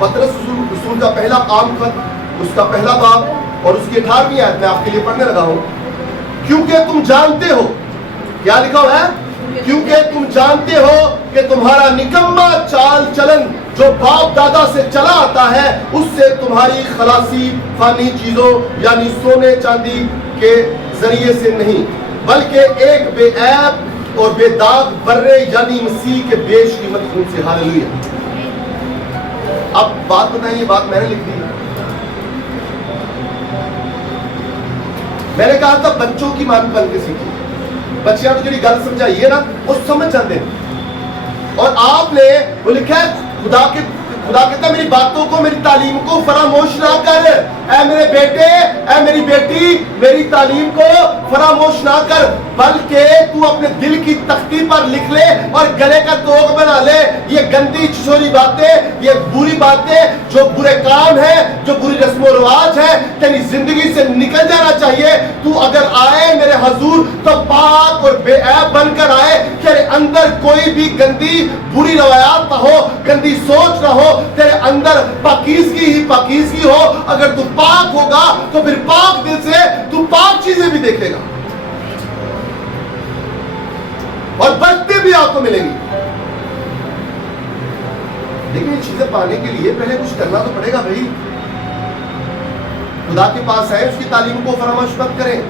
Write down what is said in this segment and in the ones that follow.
پطرس رسول کا پہلا عام خط، اس کا پہلا باب اور اس کی 18ویں آیت میں آپ کے لیے پڑھنے لگا ہوں. کیونکہ تم جانتے ہو، کیا لکھا ہوا ہے؟ کیونکہ تم جانتے ہو کہ تمہارا نکما چال چلن جو باپ دادا سے چلا آتا ہے، اس سے تمہاری خلاصی فانی چیزوں یعنی سونے چاندی کے ذریعے سے نہیں، بلکہ ایک بے عیب اور بے داغ برے یعنی مسیح کے بیش قیمت خون سے. ہاللیلویا. اب بات بتائیں، یہ بات میں نے لکھ دی. میں نے کہا تھا بچوں کی مان بن کے سیکھی. بچیاں تو جڑی گل سمجھائیے نا وہ سمجھ جاتے ہیں. اور آپ نے وہ لکھا ہے خدا کہتا ہے میری باتوں کو، میری تعلیم کو فراموش نہ کر. اے میرے بیٹے، اے میری بیٹی، میری تعلیم کو فراموش نہ کر، بلکہ تو اپنے دل کی تختی پر لکھ لے اور گلے کا توق بنا لے. یہ گندی چھوری باتیں، یہ بری باتیں، جو برے کام ہیں، جو بری رسم و رواج ہے، تیری زندگی سے نکل جانا چاہیے. تو اگر آئے میرے حضور تو پاک اور بے عیب بن کر آئے. تیرے اندر کوئی بھی گندی بری روایات نہ ہو، گندی سوچ نہ ہو، تیرے اندر پاکیزگی ہی پاکیزگی ہو. اگر تو پاک ہوگا تو پھر پاک دل سے تو پاک چیزیں بھی دیکھے گا اور برکتیں بھی آپ کو ملیں گی. لیکن یہ چیزیں پانے کے لیے پہلے کچھ کرنا تو پڑے گا بھائی. خدا کے پاس ہے، اس کی تعلیم کو فراموش مت کریں.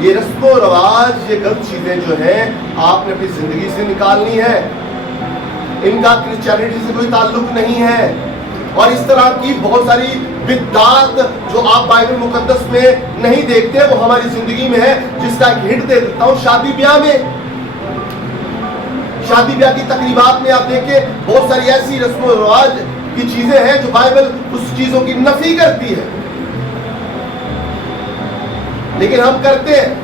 یہ رسم و رواج، یہ غلط چیزیں جو ہیں آپ نے اپنی زندگی سے نکالنی ہے. ان کا کرسچینٹی سے کوئی تعلق نہیں ہے. اور اس طرح کی بہت ساری بدعات جو آپ بائبل مقدس میں نہیں دیکھتے وہ ہماری زندگی میں ہے. جس کا ایک ہنٹ دے دیتا ہوں، شادی بیاہ میں، شادی بیاہ کی تقریبات میں آپ دیکھیں بہت ساری ایسی رسم و رواج کی چیزیں ہیں جو بائبل اس چیزوں کی نفی کرتی ہے، لیکن ہم کرتے ہیں.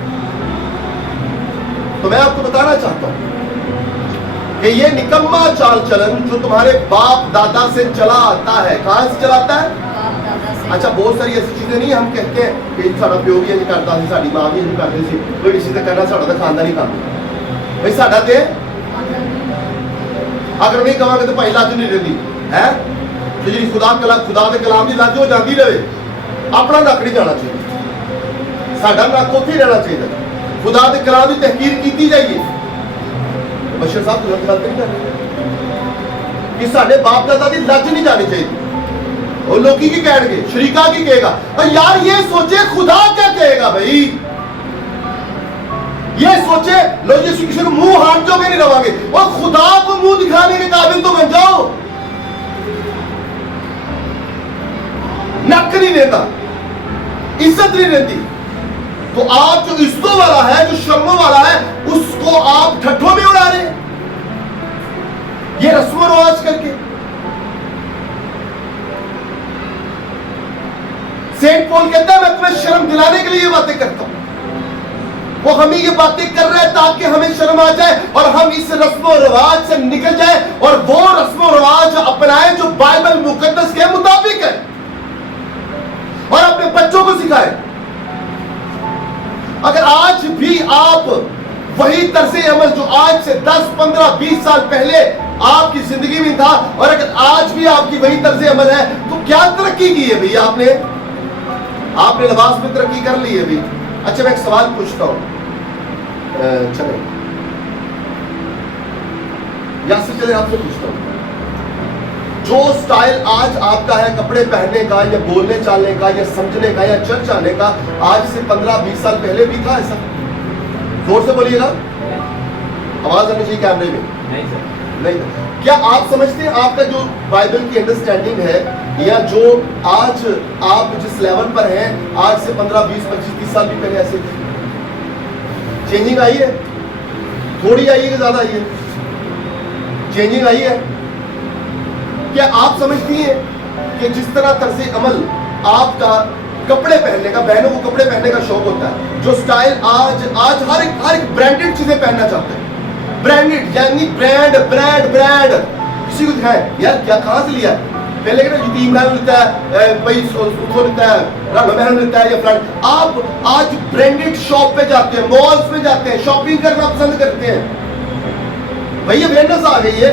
تو میں آپ کو بتانا چاہتا ہوں کہ یہ نکما چال چلن جو تمہارے باپ دادا سے چلا آتا ہے. کہاں سے چلا آتا ہے؟ اچھا، بہت ساری ایسی چیزیں نہیں ہم کہتے ہیں کہ ساڈا پیو بھی نہیں کرتا سی، ساڈی ماں بھی نہیں کرتی سی، کوئی کسی سے کرنا ساڈا تو خاندانی کام بھائی. ساڈا تے اگر نہیں کہاں گے تو بھائی لج نہیں رہتی ہے. جی خدا کے کلام کی لج ہو جاتی رہے، اپنا نک نہیں جانا چاہیے. ساڈا نک اتنے رہنا چاہیے. خدا کے کلام کی تحقیر کی جائیے. بشیر صاحب غلط نہیں کر رہے کہ سارے باپ دادا کی لج نہیں جانی چاہیے. وہ لوگ کی کہیں گے، شریکا کی کہے گا. اور یار یہ سوچے خدا کیا کہے گا بھائی. یہ سوچے لو جی کسی کو منہ ہاتھ جو کے نہیں رہو گے، اور خدا کو منہ دکھانے کے قابل تو بن جاؤ. نک نہیں دیتا، عزت نہیں رہتی. تو آپ جو عزتوں والا ہے، جو شرموں والا ہے، اس کو آپ ٹھٹھوں میں اڑا رہے ہیں یہ رسم و رواج کر کے. سینٹ پول کہتا ہے میں تمہیں شرم دلانے کے لیے یہ باتیں کرتا ہوں. وہ ہمیں یہ باتیں کر رہے ہیں تاکہ ہمیں شرم آ جائے اور ہم اس رسم و رواج سے نکل جائیں اور وہ رسم و رواج اپنائیں جو بائبل مقدس کے مطابق ہے اور اپنے بچوں کو سکھائیں. اگر آج بھی آپ وہی طرز عمل جو آج سے 10, 15, 20 سال پہلے آپ کی زندگی میں تھا، اور اگر آج بھی آپ کی وہی طرز عمل ہے تو کیا ترقی کی ہے بھئی آپ نے لباس میں ترقی کر لی ہے بھئی. اچھا میں ایک سوال پوچھتا ہوں، چلیں یاسر چلیں آپ سے پوچھتا ہوں، جو سٹائل آج آپ کا ہے کپڑے پہننے کا یا بولنے چالنے کا یا سمجھنے کا یا چرچ آنے کا، آج سے 15-20 سال پہلے بھی تھا ایسا؟ زور سے بولیے گا، آواز آنی چاہیے کیمرے میں. نہیں تھا. کیا آپ سمجھتے ہیں آپ کا جو بائبل کی انڈرسٹینڈنگ ہے یا جو آج آپ جس لیول پر ہیں آج سے 15, 20, 25, 30 سال بھی پہلے ایسے چینجنگ آئی ہے؟ تھوڑی آئی ہے کہ زیادہ آئی ہے؟ چینجنگ آئی ہے. کیا آپ سمجھتی ہیں کہ جس طرح طرز عمل آپ کا کپڑے پہننے کا، بہنوں کو کپڑے پہننے کا شوق ہوتا ہے، جو سٹائل آج ہر ایک برانڈڈ چیزیں پہننا چاہتا ہے. برانڈڈ یعنی برانڈ کسی کو دکھائے یار کیا کہاں سے لیا. پہلے کہ یتیم بہن لیتا ہے، بھائی اس کو لیتا ہے، رانا بہن لیتا ہے یا فرینڈ. آپ آج برانڈڈ شاپ پہ جاتے ہیں، مالز میں جاتے ہیں، شاپنگ کرنا پسند کرتے ہیں. بھائی اویئرنیس آ گئی ہے.